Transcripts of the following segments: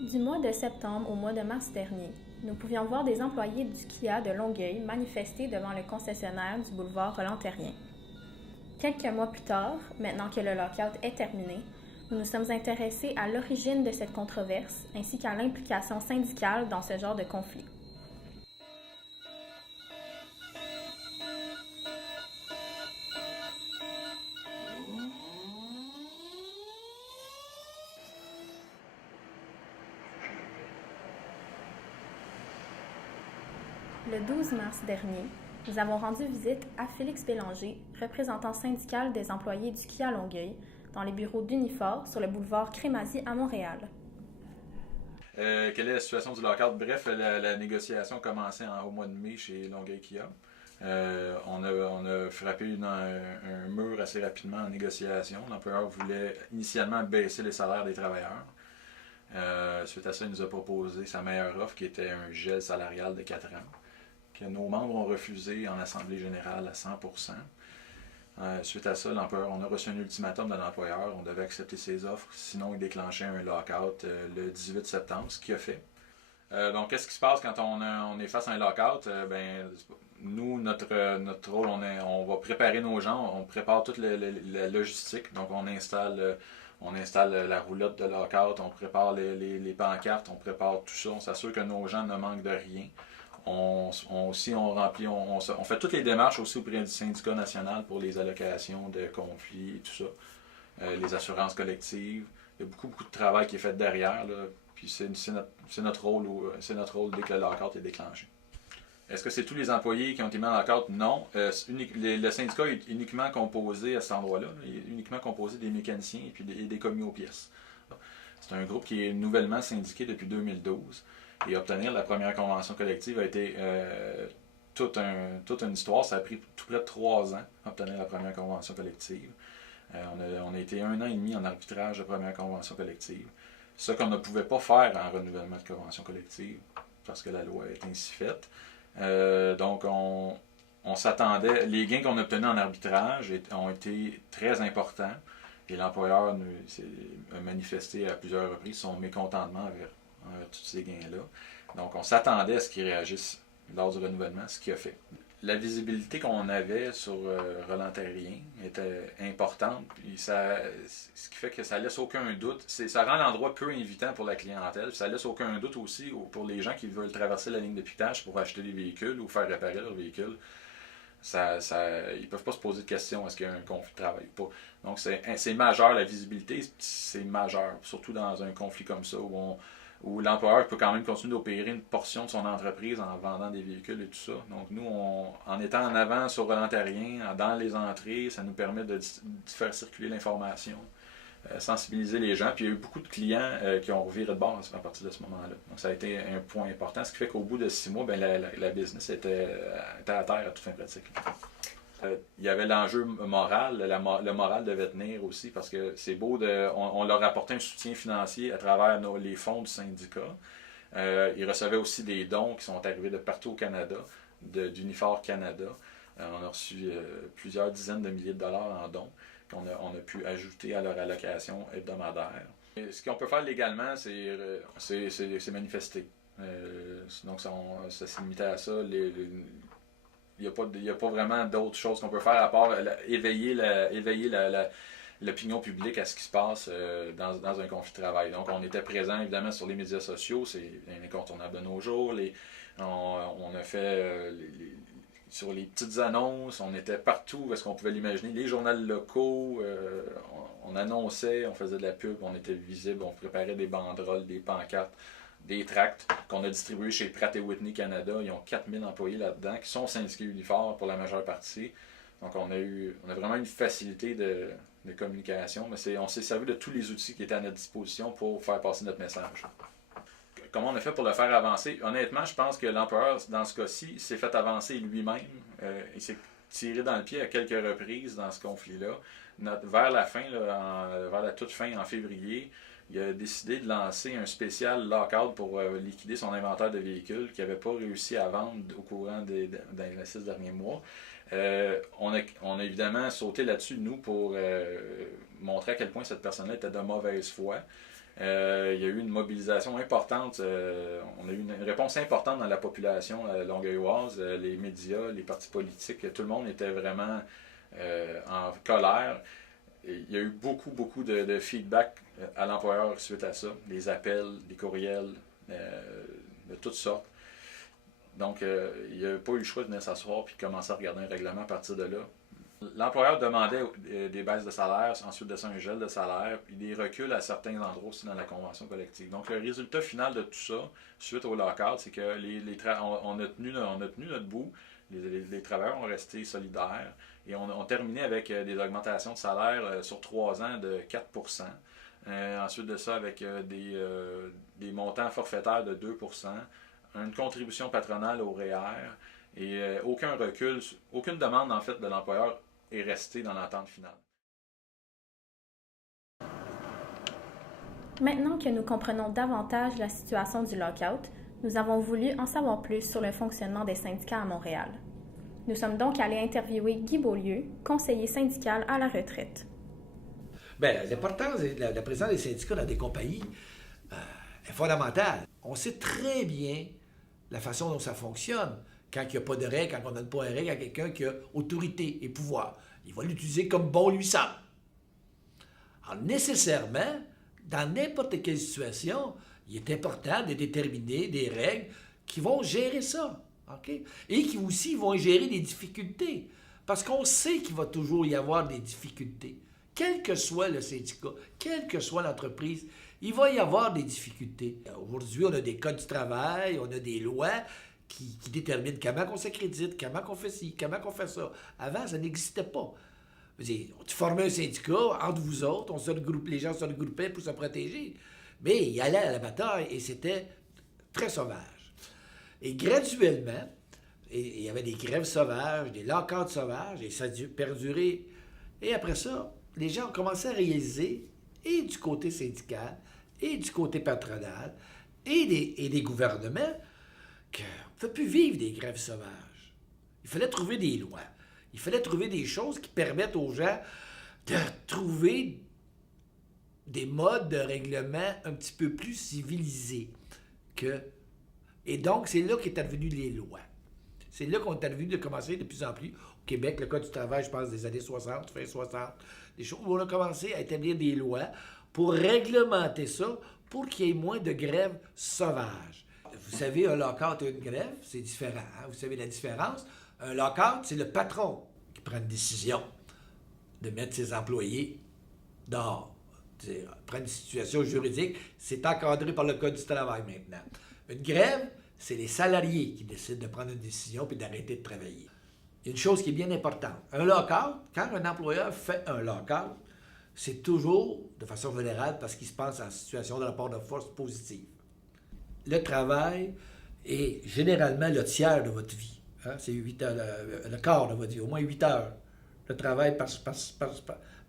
Du mois de septembre au mois de mars dernier, nous pouvions voir des employés du Kia de Longueuil manifester devant le concessionnaire du boulevard Roland-Terrien. Quelques mois plus tard, maintenant que le lockout est terminé, nous nous sommes intéressés à l'origine de cette controverse ainsi qu'à l'implication syndicale dans ce genre de conflit. Le 12 mars dernier, nous avons rendu visite à Félix Bélanger, représentant syndical des employés du Kia Longueuil, dans les bureaux d'Unifor sur le boulevard Crémazie à Montréal. Quelle est la situation du lockout? Bref, la négociation a commencé au mois de mai chez Longueuil Kia. On a frappé un mur assez rapidement en négociation. L'employeur voulait initialement baisser les salaires des travailleurs. Suite à ça, il nous a proposé sa meilleure offre qui était un gel salarial de 4 ans, que nos membres ont refusé en Assemblée générale à 100%. Suite à ça, on a reçu un ultimatum de l'employeur. On devait accepter ses offres, sinon il déclenchait un lockout le 18 septembre, ce qu'il a fait. Donc, qu'est-ce qui se passe quand on est face à un lockout? Nous, notre rôle, on va préparer nos gens, on prépare toute la logistique. Donc, on installe la roulotte de lockout, on prépare les pancartes, on prépare tout ça, on s'assure que nos gens ne manquent de rien. On fait toutes les démarches aussi auprès du syndicat national pour les allocations de conflits et tout ça. Les assurances collectives. Il y a beaucoup de travail qui est fait derrière, là. Puis c'est notre rôle dès que le lockout est déclenché. Est-ce que c'est tous les employés qui ont été mis en lockout? Non. Le syndicat est uniquement composé à cet endroit-là. Il est uniquement composé des mécaniciens et des commis aux pièces. C'est un groupe qui est nouvellement syndiqué depuis 2012. Et obtenir la première convention collective a été toute une histoire. Ça a pris tout près de 3 ans obtenir la première convention collective. On a été 1 an et demi en arbitrage de première convention collective. Ce qu'on ne pouvait pas faire en renouvellement de convention collective, parce que la loi est ainsi faite. Donc, on s'attendait. Les gains qu'on a obtenus en arbitrage ont été très importants. Et l'employeur a manifesté à plusieurs reprises son mécontentement envers tous ces gains-là. Donc, on s'attendait à ce qu'il réagisse lors du renouvellement, ce qu'il a fait. La visibilité qu'on avait sur Roland-Terrien était importante, puis ce qui fait que ça laisse aucun doute. Ça rend l'endroit peu invitant pour la clientèle, puis ça laisse aucun doute aussi pour les gens qui veulent traverser la ligne de piquetage pour acheter des véhicules ou faire réparer leurs véhicules. Ils ne peuvent pas se poser de questions, est-ce qu'il y a un conflit de travail ou pas. Donc, c'est majeur, la visibilité, c'est majeur, surtout dans un conflit comme ça où l'employeur peut quand même continuer d'opérer une portion de son entreprise en vendant des véhicules et tout ça. Donc nous, en étant en avant sur Roland-Terrien, dans les entrées, ça nous permet de faire circuler l'information, sensibiliser les gens. Puis il y a eu beaucoup de clients qui ont reviré de bord à partir de ce moment-là. Donc ça a été un point important, ce qui fait qu'au bout de 6 mois, la business était à terre à toute fin pratique. Il y avait l'enjeu moral, le moral devait tenir aussi parce que c'est beau, on leur apportait un soutien financier à travers les fonds du syndicat. Ils recevaient aussi des dons qui sont arrivés de partout au Canada, d'Unifor Canada. On a reçu plusieurs dizaines de milliers de dollars en dons qu'on a pu ajouter à leur allocation hebdomadaire. Et ce qu'on peut faire légalement, c'est manifester. Donc ça s'est limité à ça. Il n'y a pas vraiment d'autres choses qu'on peut faire à part éveiller l'opinion publique à ce qui se passe dans un conflit de travail. Donc, on était présent évidemment sur les médias sociaux, c'est incontournable de nos jours. On a fait sur les petites annonces, on était partout où est-ce qu'on pouvait l'imaginer. Les journaux locaux, on annonçait, on faisait de la pub, on était visible, on préparait des banderoles, des pancartes, des tracts qu'on a distribués chez Pratt & Whitney Canada. Ils ont 4000 employés là-dedans qui sont syndiqués Unifor pour la majeure partie. Donc on a vraiment une facilité de communication, mais on s'est servi de tous les outils qui étaient à notre disposition pour faire passer notre message. Comment on a fait pour le faire avancer? Honnêtement, je pense que l'employeur, dans ce cas-ci, s'est fait avancer lui-même. Il s'est tiré dans le pied à quelques reprises dans ce conflit-là. Vers la fin, vers la toute fin, en février, il a décidé de lancer un spécial lockout pour liquider son inventaire de véhicules qu'il n'avait pas réussi à vendre au courant des 6 derniers mois. On a évidemment sauté là-dessus, nous, pour montrer à quel point cette personne-là était de mauvaise foi. Il y a eu une mobilisation importante, on a eu une réponse importante dans la population longueuilloise, les médias, les partis politiques, tout le monde était vraiment en colère. Et il y a eu beaucoup de feedback à l'employeur suite à ça, des appels, des courriels, de toutes sortes. Donc, il n'y a pas eu le choix de venir s'asseoir et de commencer à regarder un règlement à partir de là. L'employeur demandait des baisses de salaire, ensuite de ça un gel de salaire, puis des reculs à certains endroits aussi dans la convention collective. Donc le résultat final de tout ça, suite au lockout, c'est que on a tenu notre bout, les travailleurs ont resté solidaires et on terminé avec des augmentations de salaire sur 3 ans de 4%. Ensuite de ça, avec des montants forfaitaires de 2%, une contribution patronale au REER et aucun recul, aucune demande en fait de l'employeur est restée dans l'entente finale. Maintenant que nous comprenons davantage la situation du lockout, nous avons voulu en savoir plus sur le fonctionnement des syndicats à Montréal. Nous sommes donc allés interviewer Guy Beaulieu, conseiller syndical à la retraite. Bien, l'importance de la présence des syndicats dans des compagnies est fondamentale. On sait très bien la façon dont ça fonctionne. Quand il n'y a pas de règle, quand on ne donne pas une règle à quelqu'un qui a autorité et pouvoir. Il va l'utiliser comme bon lui semble. Alors, nécessairement, dans n'importe quelle situation, il est important de déterminer des règles qui vont gérer ça. Okay? Et qui aussi vont gérer des difficultés. Parce qu'on sait qu'il va toujours y avoir des difficultés. Quel que soit le syndicat, quelle que soit l'entreprise, il va y avoir des difficultés. Aujourd'hui, on a des codes du travail, on a des lois qui déterminent comment on s'accrédite, comment on fait ci, comment on fait ça. Avant, ça n'existait pas. Tu formais un syndicat, entre vous autres, les gens se regroupaient pour se protéger. Mais ils allaient à la bataille et c'était très sauvage. Et graduellement, il y avait des grèves sauvages, des lockouts sauvages, et ça a perduré. Et après ça, les gens ont commencé à réaliser, et du côté syndical, et du côté patronal, et des gouvernements, qu'on ne peut plus vivre des grèves sauvages. Il fallait trouver des lois. Il fallait trouver des choses qui permettent aux gens de trouver des modes de règlement un petit peu plus civilisés. Et donc, c'est là qu'est advenu les lois. C'est là qu'on est advenu de commencer de plus en plus. Au Québec, le Code du travail, je pense, des années 60, fin 60, des choses où on a commencé à établir des lois pour réglementer ça, pour qu'il y ait moins de grèves sauvages. Vous savez, un lockout et une grève, c'est différent. Hein? Vous savez la différence? Un lockout, c'est le patron qui prend une décision de mettre ses employés dehors. Prendre une situation juridique, c'est encadré par le Code du travail maintenant. Une grève, c'est les salariés qui décident de prendre une décision puis d'arrêter de travailler. Il y a une chose qui est bien importante. Un lockout, quand un employeur fait un lockout, c'est toujours de façon générale parce qu'il se pense en situation de rapport de force positive. Le travail est généralement le tiers de votre vie. Hein? C'est 8 heures, le quart de votre vie, au moins 8 heures de travail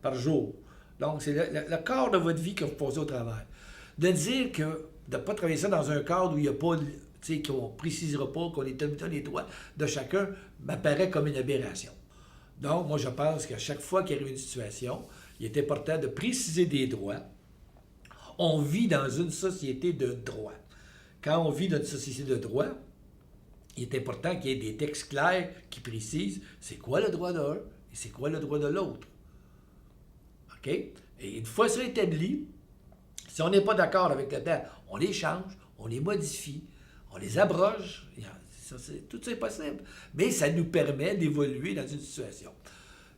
par jour. Donc, c'est le quart de votre vie que vous posez au travail. De dire que de ne pas travailler ça dans un cadre où il n'y a pas, qu'on ne précisera pas, qu'on détermine les droits de chacun, m'apparaît comme une aberration. Donc, moi, je pense qu'à chaque fois qu'il y a une situation, il est important de préciser des droits. On vit dans une société de droit. Quand on vit dans une société de droit, il est important qu'il y ait des textes clairs qui précisent c'est quoi le droit d'un et c'est quoi le droit de l'autre. OK? Et une fois ça établi, si on n'est pas d'accord avec le temps, on les change, on les modifie, on les abroge. Tout ça est possible. Mais ça nous permet d'évoluer dans une situation.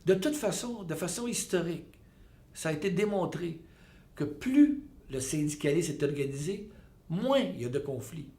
De toute façon, de façon historique, ça a été démontré que plus le syndicalisme est organisé, moins il y a de conflits.